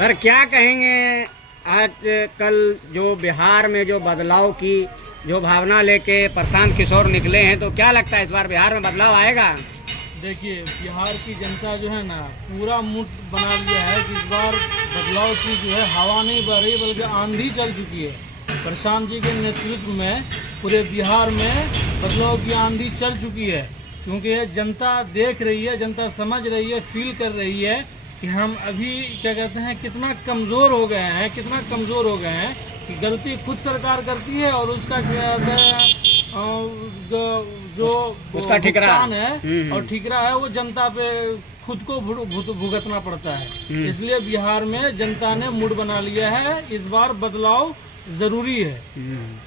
Sir क्या कहेंगे, आज कल जो बिहार में जो बदलाव की जो भावना लेके प्रशांत किशोर निकले हैं, तो क्या लगता है इस बार बिहार में बदलाव आएगा? देखिए, बिहार की जनता जो है ना पूरा मूड बना लिया है कि इस बार बदलाव की जो है हवा नहीं बह रही बल्कि आंधी चल चुकी है। प्रशांत जी के नेतृत्व में पूरे बिहार में बदलाव की आंधी चल चुकी है, क्योंकि जनता देख रही है, जनता समझ रही है, फील कर रही है कि हम अभी क्या कहते हैं कितना कमज़ोर हो गए हैं, कितना कमज़ोर हो गए हैं कि गलती खुद सरकार करती है और उसका क्या कहते हैं जो उसका ठिकरा है और ठिकरा है वो जनता पे खुद को भुगतना पड़ता है। इसलिए बिहार में जनता ने मूड बना लिया है, इस बार बदलाव जरूरी है।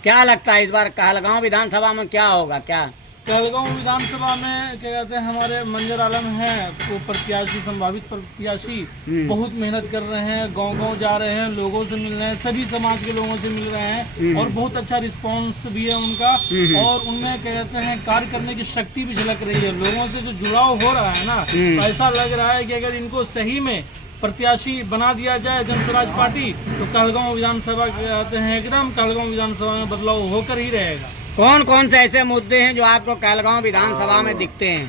क्या लगता है इस बार कहलगांव विधानसभा में क्या होगा? क्या कहलगांव विधानसभा में क्या कहते हैं हमारे मंजर आलम हैं वो प्रत्याशी, संभावित प्रत्याशी बहुत मेहनत कर रहे हैं, गांव-गांव जा रहे हैं, लोगों से मिल रहे हैं, सभी समाज के लोगों से मिल रहे हैं और बहुत अच्छा रिस्पांस भी है उनका और उनमें क्या कहते हैं कार्य करने की शक्ति भी झलक रही है। लोगों से जो जुड़ाव हो रहा है ना, तो ऐसा लग रहा है कि अगर इनको सही में प्रत्याशी बना दिया जाए जन स्वराज पार्टी, तो कहलगांव विधानसभा कहते हैं एकदम कहलगांव विधानसभा में बदलाव होकर ही रहेगा। कौन कौन से ऐसे मुद्दे हैं जो आपको कहलगांव विधानसभा में दिखते हैं?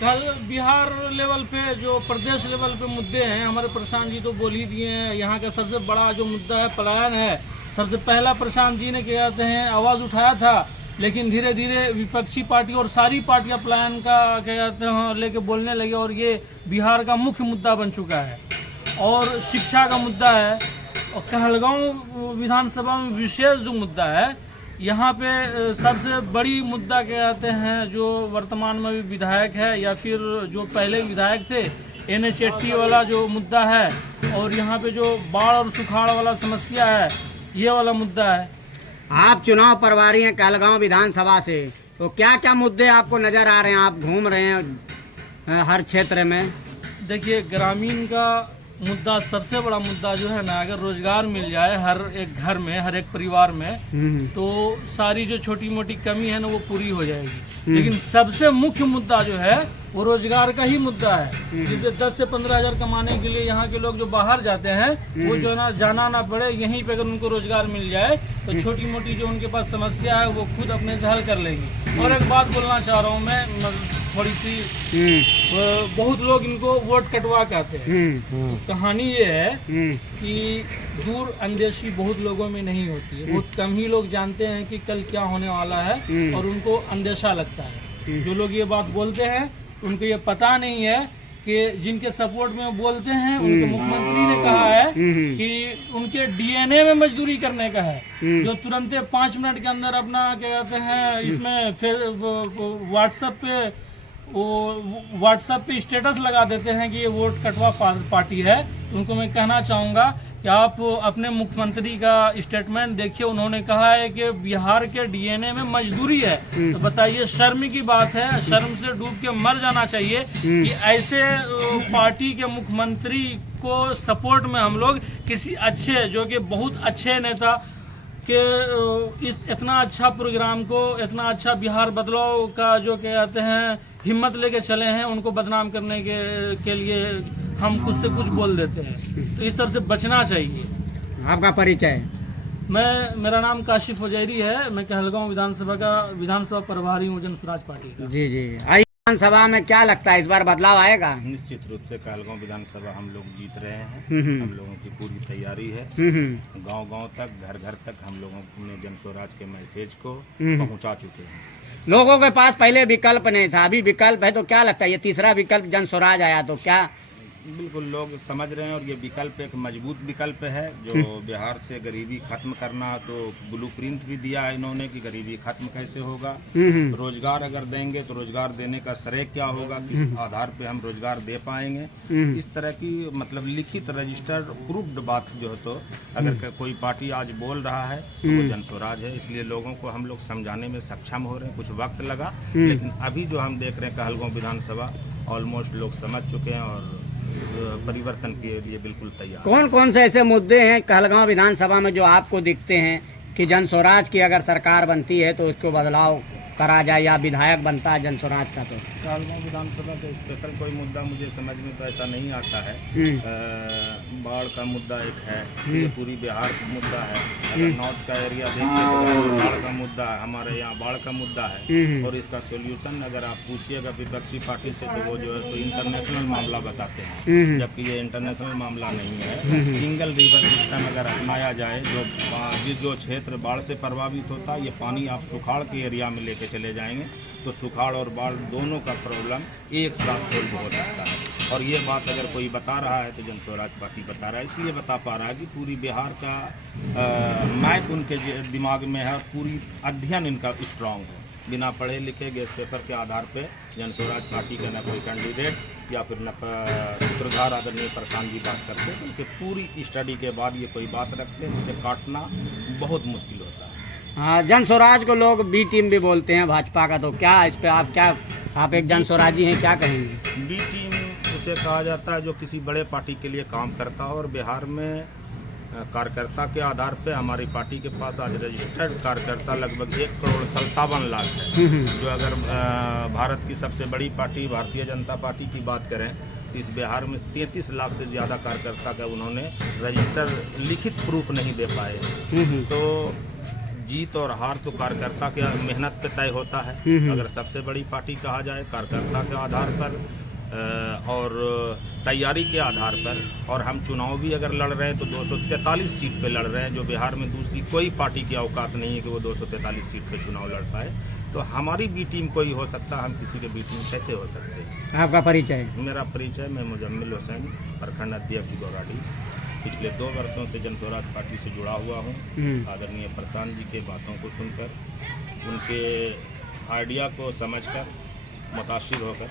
कल बिहार लेवल पे जो प्रदेश लेवल पे मुद्दे हैं, हमारे प्रशांत जी तो बोल ही दिए हैं। यहाँ का सबसे बड़ा जो मुद्दा है पलायन है। सबसे पहला प्रशांत जी ने क्या कहते हैं आवाज़ उठाया था, लेकिन धीरे धीरे विपक्षी पार्टी और सारी पार्टियां पलायन का क्या कहते हैं लेके बोलने लगे और ये बिहार का मुख्य मुद्दा बन चुका है। और शिक्षा का मुद्दा है और कहलगांव विधानसभा में विशेष जो मुद्दा है, यहाँ पे सबसे बड़ी मुद्दा क्या कहते हैं जो वर्तमान में भी विधायक है या फिर जो पहले विधायक थे, NH80 वाला जो मुद्दा है और यहाँ पे जो बाढ़ और सुखाड़ वाला समस्या है, ये वाला मुद्दा है। आप चुनाव प्रभारी हैं कहलगांव विधानसभा से, तो क्या क्या मुद्दे आपको नजर आ रहे हैं? आप घूम रहे हैं हर क्षेत्र में। देखिए, ग्रामीण का मुद्दा सबसे बड़ा मुद्दा जो है ना, अगर रोजगार मिल जाए हर एक घर में, हर एक परिवार में, तो सारी जो छोटी मोटी कमी है ना वो पूरी हो जाएगी। लेकिन सबसे मुख्य मुद्दा जो है वो रोजगार का ही मुद्दा है। जिससे 10 से 15 हज़ार कमाने के लिए यहाँ के लोग जो बाहर जाते हैं वो जो ना जाना ना पड़े, यहीं पे अगर उनको रोजगार मिल जाए तो छोटी मोटी जो उनके पास समस्या है वो खुद अपने से हल कर लेंगे। और एक बात बोलना चाह रहा हूँ मैं थोड़ी सी, बहुत लोग इनको वोट कटवा कहते हैं। तो कहानी ये है कि दूर अंदेशी बहुत लोगों में नहीं होती है। बहुत कम ही लोग जानते हैं कि कल क्या होने वाला है और उनको अंदेशा लगता है। जो लोग ये बात बोलते हैं उनको ये पता नहीं है कि जिनके सपोर्ट में बोलते हैं उनके मुख्यमंत्री ने कहा है कि उनके DNA में मजदूरी करने का है, जो तुरंत 5 मिनट के अंदर अपना क्या कहते हैं इसमें व्हाट्सएप पे स्टेटस लगा देते हैं कि ये वोट कटवा पार्टी है। उनको मैं कहना चाहूँगा कि आप अपने मुख्यमंत्री का स्टेटमेंट देखिए। उन्होंने कहा है कि बिहार के DNA में मजदूरी है, तो बताइए, शर्म की बात है। शर्म से डूब के मर जाना चाहिए कि ऐसे पार्टी के मुख्यमंत्री को सपोर्ट में हम लोग किसी अच्छे, जो कि बहुत अच्छे नेता के इस इतना अच्छा प्रोग्राम को, इतना अच्छा बिहार बदलाव का जो कहते हैं हिम्मत लेके चले हैं, उनको बदनाम करने के लिए हम कुछ से कुछ बोल देते हैं। तो इस सब से बचना चाहिए। आपका परिचय? मेरा नाम काशिफ वजैरी है। मैं कहलगांव विधानसभा प्रभारी हूँ जन स्वराज पार्टी का। जी जी। विधानसभा में क्या लगता है इस बार बदलाव आएगा? निश्चित रूप से कहलगांव विधानसभा हम लोग जीत रहे हैं। हम लोगों की पूरी तैयारी है। गांव-गांव तक, घर-घर तक हम लोगों ने जन स्वराज के मैसेज को पहुंचा चुके हैं। लोगों के पास पहले विकल्प नहीं था, अभी विकल्प है, तो क्या लगता है ये तीसरा विकल्प जन स्वराज आया तो क्या? बिल्कुल लोग समझ रहे हैं और ये विकल्प एक मजबूत विकल्प है जो बिहार से गरीबी खत्म करना, तो ब्लूप्रिंट भी दिया है इन्होंने कि गरीबी खत्म कैसे होगा। रोजगार अगर देंगे तो रोजगार देने का श्रेय क्या होगा, किस आधार पे हम रोजगार दे पाएंगे, इस तरह की मतलब लिखित रजिस्टर्ड प्रूफ्ड बात जो है, तो अगर कोई पार्टी आज बोल रहा है तो वो जन स्वराज है। इसलिए लोगों को हम लोग समझाने में सक्षम हो रहे हैं। कुछ वक्त लगा, लेकिन अभी जो हम देख रहे हैं कहलगांव विधानसभा ऑलमोस्ट लोग समझ चुके हैं और परिवर्तन के लिए बिल्कुल तैयार। कौन कौन से ऐसे मुद्दे हैं कहलगांव विधानसभा में जो आपको दिखते हैं कि जन स्वराज की अगर सरकार बनती है तो उसको बदलाव करा जाए, या विधायक बनता है जन स्वराज का तो? कालगांव विधानसभा का स्पेशल कोई मुद्दा मुझे समझ में तो ऐसा नहीं आता है। बाढ़ का मुद्दा एक है, ये पूरी बिहार का मुद्दा है। अगर नॉर्थ का एरिया देखिए तो बाढ़ का मुद्दा है, हमारे यहाँ बाढ़ का मुद्दा है। और इसका सोल्यूशन अगर आप पूछिएगा विपक्षी पार्टी से तो वो जो है तो इंटरनेशनल मामला बताते हैं, जबकि ये इंटरनेशनल मामला नहीं है। सिंगल रिवर सिस्टम अगर अपनाया जाए, जो क्षेत्र बाढ़ से प्रभावित होता है, ये पानी आप सुखाड़ के एरिया में लेके चले जाएंगे तो सुखाड़ और बाढ़ दोनों का प्रॉब्लम एक साथ सोल्व हो सकता है। और ये बात अगर कोई बता रहा है तो जन स्वराज पार्टी बता रहा है, इसलिए बता पा रहा है कि पूरी बिहार का मैप उनके दिमाग में है, पूरी अध्ययन इनका स्ट्रांग है। बिना पढ़े लिखे गेस्ट पेपर के आधार पे जन स्वराज पार्टी का न कोई कैंडिडेट या फिर न सूत्रधार आदरणीय प्रशांत जी बात करते हैं, उनके पूरी स्टडी के बाद ये कोई बात रखते हैं जिसे काटना बहुत मुश्किल होता है। हाँ, जन स्वराज को लोग बी टीम भी बोलते हैं भाजपा का, तो क्या इस पे आप एक जन स्वराजी हैं, क्या कहेंगे? बी टीम उसे कहा जाता है जो किसी बड़े पार्टी के लिए काम करता हो, और बिहार में कार्यकर्ता के आधार पे हमारी पार्टी के पास आज रजिस्टर्ड कार्यकर्ता लगभग 1,57,00,000 है। जो अगर भारत की सबसे बड़ी पार्टी भारतीय जनता पार्टी की बात करें तो इस बिहार में 33 लाख से ज़्यादा कार्यकर्ता का उन्होंने रजिस्टर लिखित प्रूफ नहीं दे पाए। तो जीत और हार तो कार्यकर्ता के मेहनत पे तय होता है। अगर सबसे बड़ी पार्टी कहा जाए कार्यकर्ता के आधार पर और तैयारी के आधार पर, और हम चुनाव भी अगर लड़ रहे हैं तो 243 सीट पे लड़ रहे हैं, जो बिहार में दूसरी कोई पार्टी की औकात नहीं है कि वो 243 सीट पे चुनाव लड़ पाए। तो हमारी बी टीम कोई हो सकता, हम किसी के बी टीम कैसे हो सकते हैं? आपका परिचय? मेरा परिचय, मैं मुजम्मिल हुसैन, प्रखंड अध्यक्ष गौराडी। पिछले 2 वर्षों से जन स्वराज पार्टी से जुड़ा हुआ हूँ। आदरणीय प्रशांत जी के बातों को सुनकर, उनके आइडिया को समझकर, मुतासिर होकर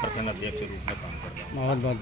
प्रखंड अध्यक्ष के रूप में काम कर रहा हूँ। बहुत बहुत